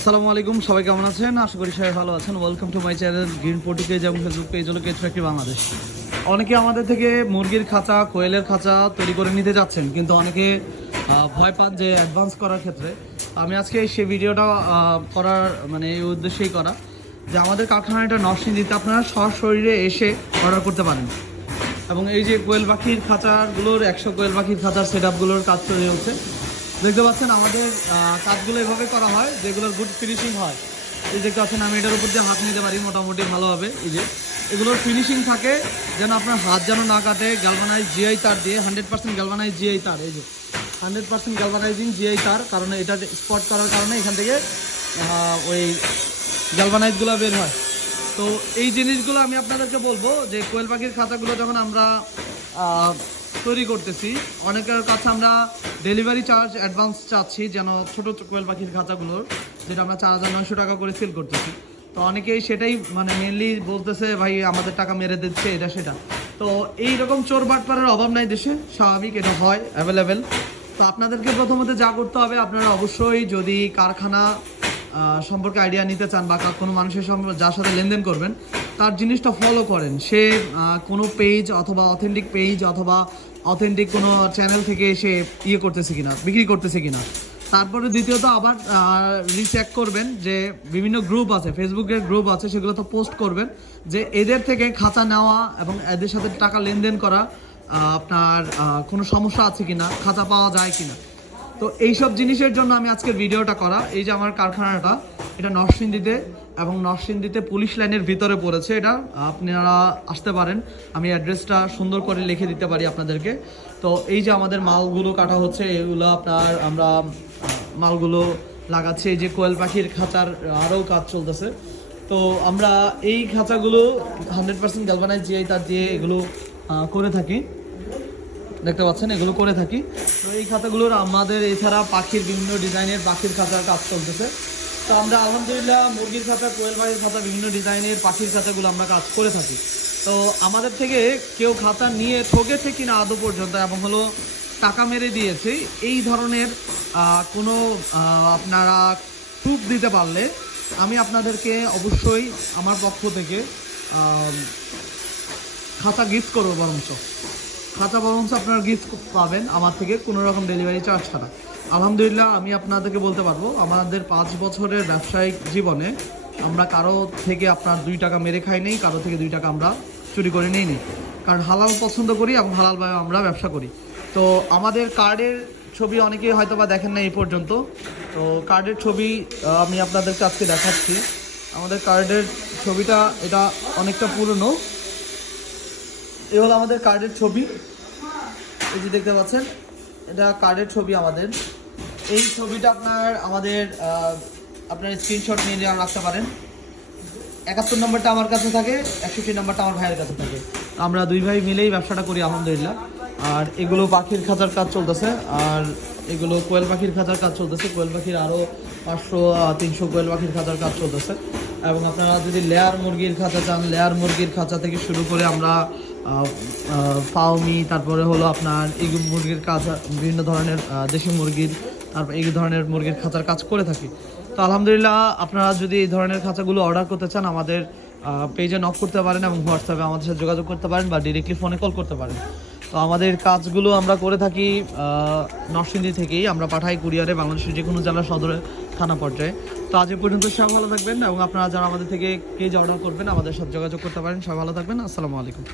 আসসালামু আলাইকুম, সবাই কেমন আছেন? আশা করি সবাই ভালো আছেন। Welcome to my channel green party page এবং ফেসবুক পেজ হলো কেচ ফ্যাক্টরি বাংলাদেশ অনেকে আমাদের থেকে মুরগির খাঁচা, কোয়েলের খাঁচা তৈরি করে নিতে যাচ্ছেন, কিন্তু অনেকে ভয় পান যে অ্যাডভান্স করার ক্ষেত্রে। আমি আজকে সেই ভিডিওটা করার মানে এই উদ্দেশ্যেই করা যে আমাদের কারখানাটা নরসিংদীতে আপনারা সশরীরে এসে অর্ডার করতে পারেন। এবং এই যে কোয়েল পাখির খাঁচাগুলোর, একশো কোয়েল পাখির খাঁচার সেট আপগুলোর কাজ চলে হচ্ছে দেখতে পাচ্ছেন আমাদের কাজগুলো এভাবে করা হয়, যেগুলোর গুড ফিনিশিং হয়। এই দেখতে পাচ্ছেন, আমি এটার উপর দিয়ে হাত নিতে পারি, মোটামুটি ভালোভাবে এই যে। এগুলোর ফিনিশিং থাকে, যেন আপনার হাত যেন না কাটে গ্যালভানাইজ জিআই তার দিয়ে হান্ড্রেড পার্সেন্ট গ্যালভানাইজ জিআই তার, এই যে। হান্ড্রেড পার্সেন্ট গ্যালভানাইজিং জিআই তার, কারণে এটা স্পট করার কারণে এখান থেকে ওই গ্যালভানাইজগুলো বের হয়। তো এই জিনিসগুলো আমি আপনাদেরকে বলব, যে কোয়েল পাখির খাতাগুলো যখন আমরা তৈরি করতেছি। অনেকের কাছে আমরা ডেলিভারি চার্জ অ্যাডভান্স চাচ্ছি, যেন ছোট কোয়েল পাখির খাঁচাগুলোর, যেটা আমরা চার হাজার নয়শো টাকা করে সেল করতেছি। তো অনেকেই সেটাই মানে মেনলি বলতেছে, ভাই, আমাদের টাকা মেরে দিচ্ছে, এটা, সেটা। তো এই রকম চোর বাটপাড়ের অভাব নাই দেশে, স্বাভাবিক এটা হয় অ্যাভেলেবেল তো আপনাদেরকে প্রথমত যা করতে হবে, আপনারা অবশ্যই যদি কারখানা সম্পর্কে আইডিয়া নিতে চান বা কোনো মানুষের সম্পর্কে যার সাথে লেনদেন করবেন, তার জিনিসটা ফলো করেন। সে কোনো পেজ অথবা অথেন্টিক পেজ অথবা অথেন্টিক কোনো চ্যানেল থেকে সে ইয়ে করতেছে কিনা, বিক্রি করতেছে কিনা। তারপরে দ্বিতীয়ত আবার রিচেক করবেন যে বিভিন্ন গ্রুপ আছে ফেসবুকের গ্রুপ আছে, সেগুলো তো পোস্ট করবেন যে এদের থেকে খাতা নেওয়া এবং এদের সাথে টাকা লেনদেন করা আপনার কোনো সমস্যা আছে কিনা খাতা পাওয়া যায় কিনা। তো এইসব জিনিসের জন্য আমি আজকের ভিডিওটা করা। এই যে আমার কারখানাটা, এটা নরসিংদীতে এবং নরসিংদীতে পুলিশ লাইনের ভিতরে পড়েছে। এটা আপনারা আসতে পারেন। আমি অ্যাড্রেসটা সুন্দর করে লিখে দিতে পারি আপনাদেরকে। তো এই যে আমাদের মালগুলো কাটা হচ্ছে, এগুলো আপনার আমরা মালগুলো লাগাচ্ছি। এই যে কোয়েল পাখির খাঁচার আরও কাজ চলতেছে। তো আমরা এই খাঁচাগুলো হান্ড্রেড পার্সেন্ট গ্যালভানাইজ জিআই তার দিয়ে এগুলো করে থাকি। দেখতে পাচ্ছেন, এগুলো করে থাকি। তো এই খাতাগুলোর আমাদের এছাড়া পাখির বিভিন্ন ডিজাইনের, পাখির খাতার কাজ চলতেছে। তো আমরা আলহামদুলিল্লাহ মুরগির খাতা, কোয়েল পাখির খাতা, বিভিন্ন ডিজাইনের পাখির খাতাগুলো আমরা কাজ করে থাকি। তো আমাদের থেকে কেউ খাতা নিয়ে ঠকেছে কিনা আদৌ পর্যন্ত এবং হলো টাকা মেরে দিয়েছে, এই ধরনের কোনো আপনারা প্রুফ দিতে পারলে আমি আপনাদেরকে অবশ্যই আমার পক্ষ থেকে খাতা গিফট করব বরঞ্চ। খাতা বরঞ্চ আপনারা গিফট পাবেন। আমার থেকে কোনো রকম ডেলিভারি চার্জ ছাড়া। আলহামদুলিল্লাহ, আমি আপনাদেরকে বলতে পারব, আমাদের পাঁচ বছরের ব্যবসায়িক জীবনে আমরা কারও থেকে আপনার দুই টাকা মেরে খাই নেই, কারও থেকে দুই টাকা আমরা চুরি করে নিই নি কারণ হালাল পছন্দ করি এবং হালালভাবে আমরা ব্যবসা করি। তো আমাদের কার্ডের ছবি অনেকেই হয়তো বা দেখেন না এই পর্যন্ত। তো কার্ডের ছবি আমি আপনাদেরকে আজকে দেখাচ্ছি। আমাদের কার্ডের ছবিটা, এটা অনেকটা পুরনো। এ হলো আমাদের কার্ডের ছবি। এই যে দেখতে পাচ্ছেন, এটা কার্ডের ছবি আমাদের। এই ছবিটা আপনার, আমাদের আপনার স্ক্রিনশট নিয়ে নিয়ে রাখতে পারেন। একাত্তর নম্বরটা আমার কাছে থাকে, একষট্টি নম্বরটা আমার ভাইয়ের কাছে থাকে। আমরা দুই ভাই মিলেই ব্যবসাটা করি, আলহামদুলিল্লাহ। আর এগুলো পাখির খাঁচার কাজ চলতেছে, আর এগুলো কোয়েল পাখির খাঁচার কাজ চলতেছে। কোয়েল পাখির আরও পাঁচশো তিনশো কোয়েল পাখির খাঁচার কাজ চলতেছে। এবং আপনারা যদি লেয়ার মুরগির খাঁচা চান, লেয়ার মুরগির খাঁচা থেকে শুরু করে আমরা ফাউমি তারপরে হলো আপনার এই মুরগির কাজ, বিভিন্ন ধরনের দেশি মুরগির, তারপর এই ধরনের মুরগির খাঁচার কাজ করে থাকি। তো আলহামদুলিল্লাহ আপনারা যদি এই ধরনের খাঁচাগুলো অর্ডার করতে চান, আমাদের পেজে নক করতে পারেন এবং হোয়াটসঅ্যাপে আমাদের সাথে যোগাযোগ করতে পারেন বা ডিরেক্টলি ফোনে কল করতে পারেন। তো আমাদের কাজগুলো আমরা করে থাকি নরসিংদী থেকেই। আমরা পাঠাই কুরিয়ারে বাংলাদেশের যে কোনো জেলা সদরে থানা পর্যায়ে। তো আজ পর্যন্ত সব ভালো থাকবেন এবং আপনারা যারা আমাদের থেকে পেজ অর্ডার করবেন, আমাদের সাথে যোগাযোগ করতে পারেন। সবাই ভালো থাকবেন। আসসালামু আলাইকুম।